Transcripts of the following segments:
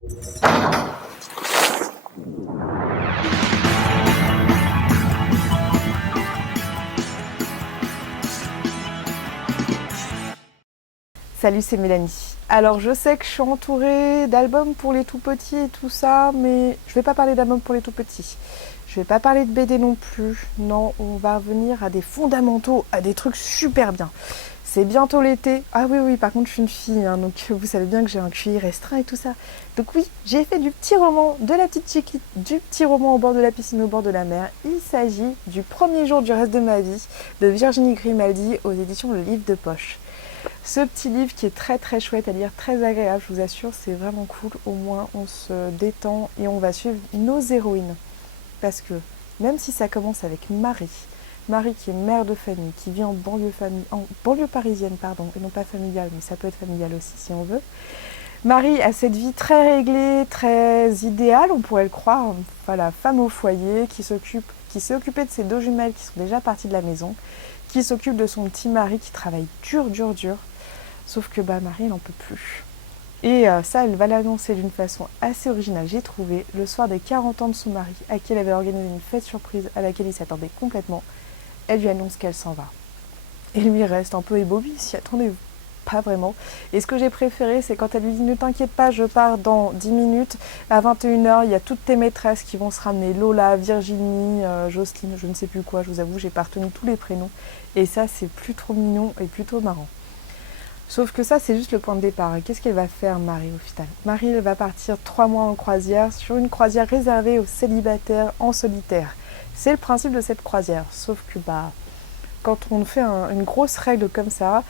Salut, c'est Mélanie. Alors je sais que je suis entourée d'albums pour les tout petits et tout ça, mais je vais pas parler d'albums pour les tout petits. Je vais pas parler de BD non plus. Non, on va revenir à des fondamentaux, à des trucs super bien. C'est bientôt l'été. Ah oui, par contre je suis une fille, hein, donc vous savez bien que j'ai un QI restreint et tout ça. Donc oui, j'ai fait du petit roman, de la petite chiquite, du petit roman au bord de la piscine, au bord de la mer. Il s'agit du premier jour du reste de ma vie de Virginie Grimaldi aux éditions Le Livre de Poche. Ce petit livre qui est très très chouette à lire, très agréable, je vous assure, c'est vraiment cool. Au moins on se détend et on va suivre nos héroïnes. Parce que même si ça commence avec Marie qui est mère de famille, qui vit en banlieue parisienne, pardon, et non pas familiale, mais ça peut être familial aussi si on veut. Marie a cette vie très réglée, très idéale, on pourrait le croire. Voilà, femme au foyer qui s'est occupée de ses deux jumelles qui sont déjà parties de la maison, qui s'occupe de son petit mari qui travaille dur. Sauf que Marie, elle n'en peut plus. Et ça, elle va l'annoncer d'une façon assez originale, j'ai trouvé, le soir des 40 ans de son mari, à qui elle avait organisé une fête surprise à laquelle il s'attendait complètement. Elle lui annonce qu'elle s'en va. Et lui reste un peu ébahi, s'y attendez-vous pas vraiment. Et ce que j'ai préféré, c'est quand elle lui dit « Ne t'inquiète pas, je pars dans 10 minutes. À 21h, il y a toutes tes maîtresses qui vont se ramener. Lola, Virginie, Jocelyne, je ne sais plus quoi, je vous avoue, j'ai pas retenu tous les prénoms. Et ça, c'est plus trop mignon et plutôt marrant. » Sauf que ça, c'est juste le point de départ. Et qu'est-ce qu'elle va faire, Marie, au final? Marie, elle va partir 3 mois en croisière, sur une croisière réservée aux célibataires en solitaire. C'est le principe de cette croisière. Sauf que, quand on fait une grosse règle comme ça,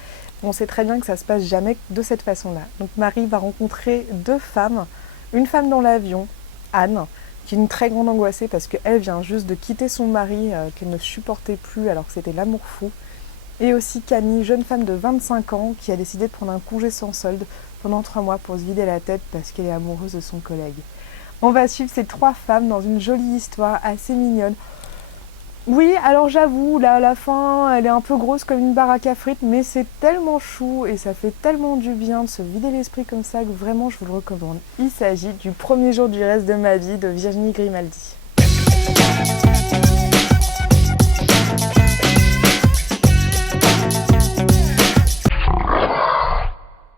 on sait très bien que ça se passe jamais de cette façon-là. Donc Marie va rencontrer 2 femmes. Une femme dans l'avion, Anne, qui est une très grande angoissée parce qu'elle vient juste de quitter son mari qu'elle ne supportait plus alors que c'était l'amour fou. Et aussi Camille, jeune femme de 25 ans qui a décidé de prendre un congé sans solde pendant 3 mois pour se vider la tête parce qu'elle est amoureuse de son collègue. On va suivre ces 3 femmes dans une jolie histoire assez mignonne. Oui, alors j'avoue, là à la fin, elle est un peu grosse comme une baraque à frites, mais c'est tellement chou et ça fait tellement du bien de se vider l'esprit comme ça que vraiment je vous le recommande. Il s'agit du premier jour du reste de ma vie de Virginie Grimaldi.